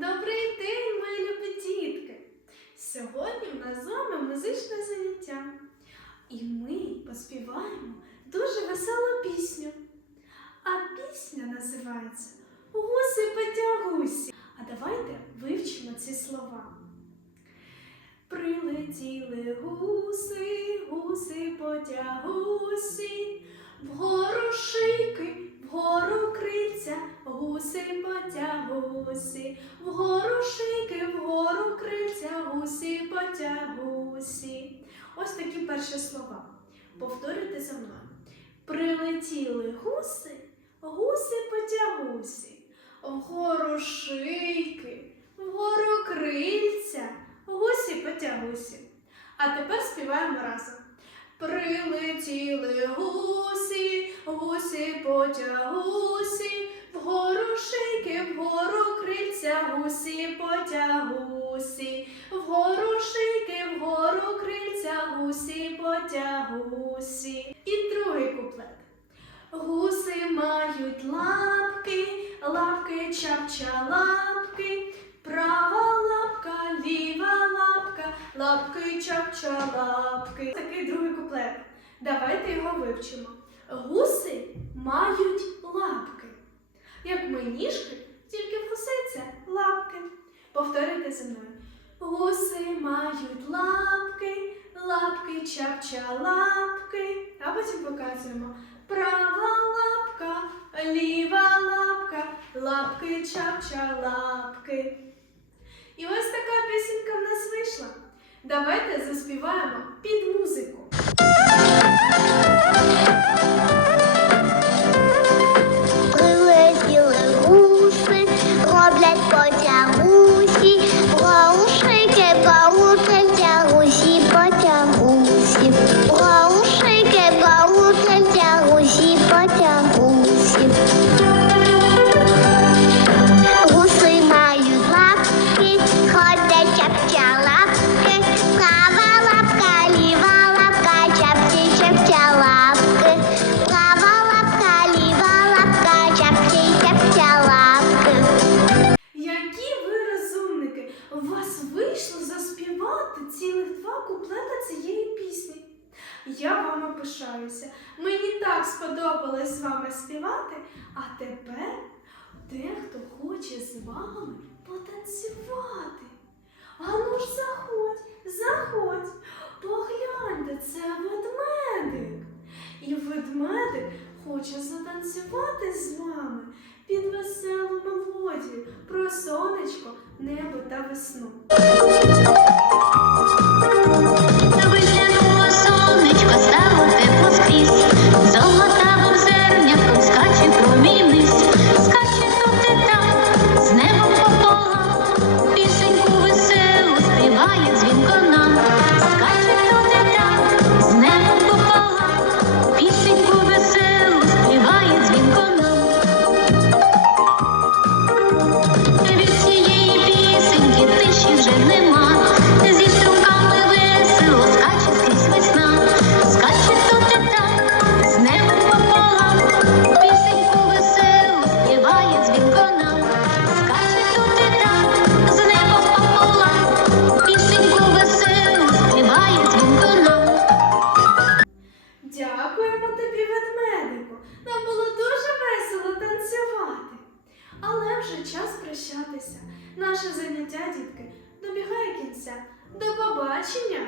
Добрий день, мої любі дітки! Сьогодні в нас з вами музичне заняття. І ми поспіваємо дуже веселу пісню. А пісня називається Гуси потягусі. А давайте вивчимо ці слова. Прилетіли гуси, гуси потягусі, вгору шийки, вгору крильця, гуси потягусі, вгору шийки, вгору крильця, гусі потягусі. Ось такі перші слова. Повторюйте за мною. Прилетіли гуси, гуси потягусі, вгору шийки, вгору крильця, гусі потягусі. А тепер співаємо разом. Прилетіли гусі, гусі потягусі, вгору шийки, вгору крильця, гусі потягусі, вгору шийки, вгору крильця, гусі потягусі. І другий куплет. Гуси мають лапки, лапки чапча лапки, права лапка, ліва лапка, лапки чапча лапки. Такий другий куплет. Давайте його вивчимо. Гуси мають. Як ми ніжки, тільки в гусей лапки. Повторюйте за мною. Гуси мають лапки, лапки чапча лапки. А потім показуємо. Права лапка, ліва лапка, лапки чапча лапки. І ось така пісенька в нас вийшла. Давайте заспіваємо під музику. У вас вийшло заспівати цілих два куплета цієї пісні. Я вами пишаюся. Мені так сподобалось з вами співати, а тепер дехто хоче з вами потанцювати. Ану ж заходь, заходь, погляньте, це ведмедик. І ведмедик хоче затанцювати з вами під веселу мелодію про сонечко, небо та весну. Але вже час прощатися. Наше заняття, дітки, добігає кінця. До побачення!